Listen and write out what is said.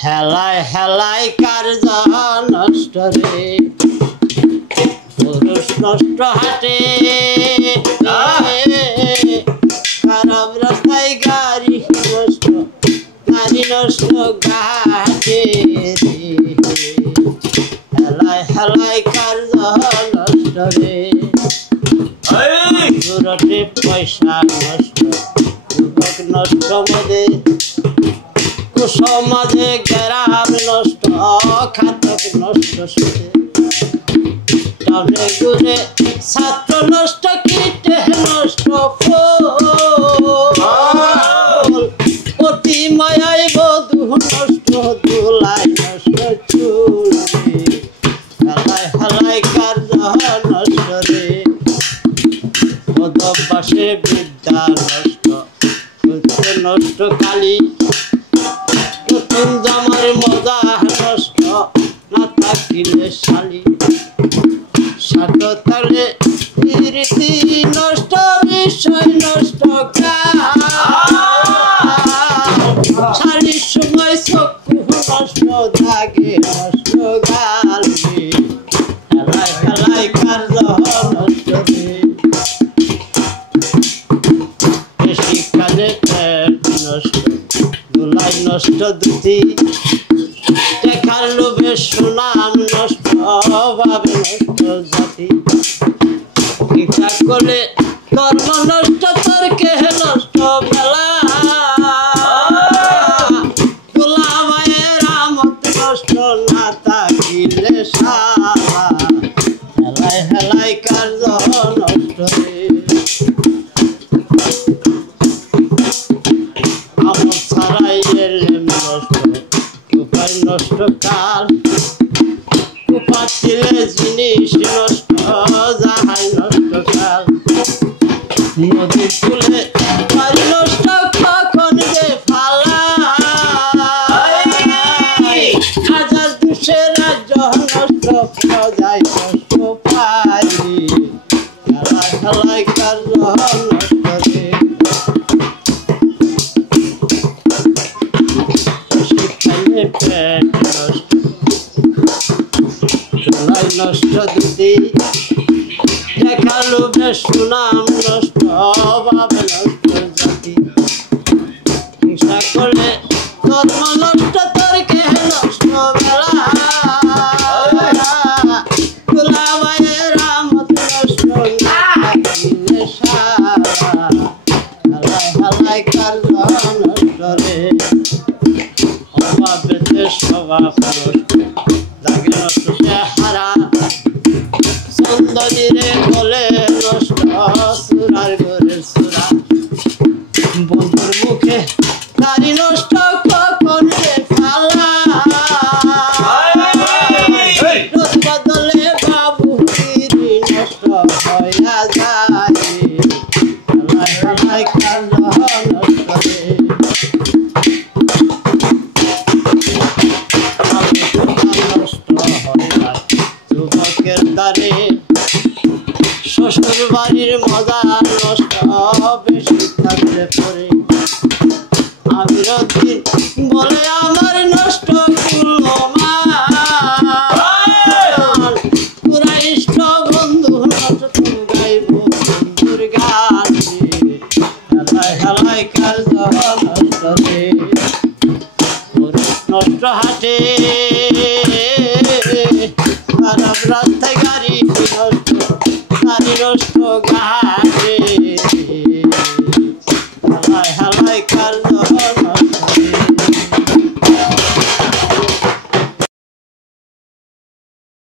হেলায় হেলায় কার্য নষ্ট রে পুরুষ নষ্ট হাটে খারাপ রাস্তায় গাড়ি নষ্ট ঘাটে হেলায় হেলায় কার্য নষ্ট রে দূরতে পয়সা নষ্ট যুবক নষ্ট মদে সমাজে গ্রাম নষ্ট খাতক নষ্ট সুদে টাউনে ঘুরে ছাত্র নষ্ট কীটে নষ্ট অতি মায়াই বধূ নষ্ট দুলাই নষ্ট চুল হেলায় হেলায় কার্য নষ্ট রে অধ্যবসায়ে বিদ্যা নষ্ট নষ্ট কালী নতুন জামার মজা নষ্ট না থাকিলে শালী সাত তালে রীতি নষ্ট বিষয় নষ্ট শালীর সময় চক্ষু নষ্ট থাকে নষ্ট গাল হেলায় হেলায় কার্য নষ্ট বেশি কাজে নষ্ট দুলাই নষ্ট দুটি দেখার লোভে সুনাম নষ্ট ভাবে নষ্ট জাতি ইচ্ছা করলে কর্ম নষ্ট তর্কে নষ্ট বেলা তোলা মায়ের আমত নষ্ট না থাকিলে সালা হেলায় হেলায় কার্য নষ্ট রে আমল ছাড়াই এলেম নষ্ট উপায় নষ্ট কাল উপাচ্ছিলে জিনিস নষ্ট যাহাই নষ্ট কাল নদীর কূলে বাড়ি নষ্ট কখন যে ফালা হাজার দুশে রাজ্য নষ্ট প্রজায় কষ্ট পাই হেলায় হেলায় কার্য নষ্ট রে পেট নষ্ট সোনাই নষ্ট দুটি দেখালো বেশ সুনাম নষ্ট ভাবে নষ্ট জাতি হিংসা করলে কর্ম নষ্ট তর্কে নষ্ট বেলা তোলা মায়ের আমত নষ্ট না থাকিলে সালা হেলায় হেলায় কার্য নষ্ট রে অভাবেতে স্বভাব নষ্ট লাগে নষ্ট চেহারা সুন্দরীরে বলে নষ্ট সুরার ঘরে সুরা বন্ধুর মুখে নারী নষ্ট কখন রে ফালা রোজ বদলে বাবু নষ্ট হইয়া যায় হেলায় হেলায় কার্য নষ্ট রে যুবকের দ্বারে শ্বশুর বাড়ির মজা নষ্ট বেশি থাকলে পরে আমিরুদ্দিন বলে আমার নষ্ট করলো মা পুরা ইষ্ট বন্ধু নষ্ট গাইব বন্ধুর গান হেলায় হেলায় কার্য নষ্ট রে নষ্ট হাটে খারাপ রাস্তায় গাড়ি নষ্ট গাড়ি নষ্ট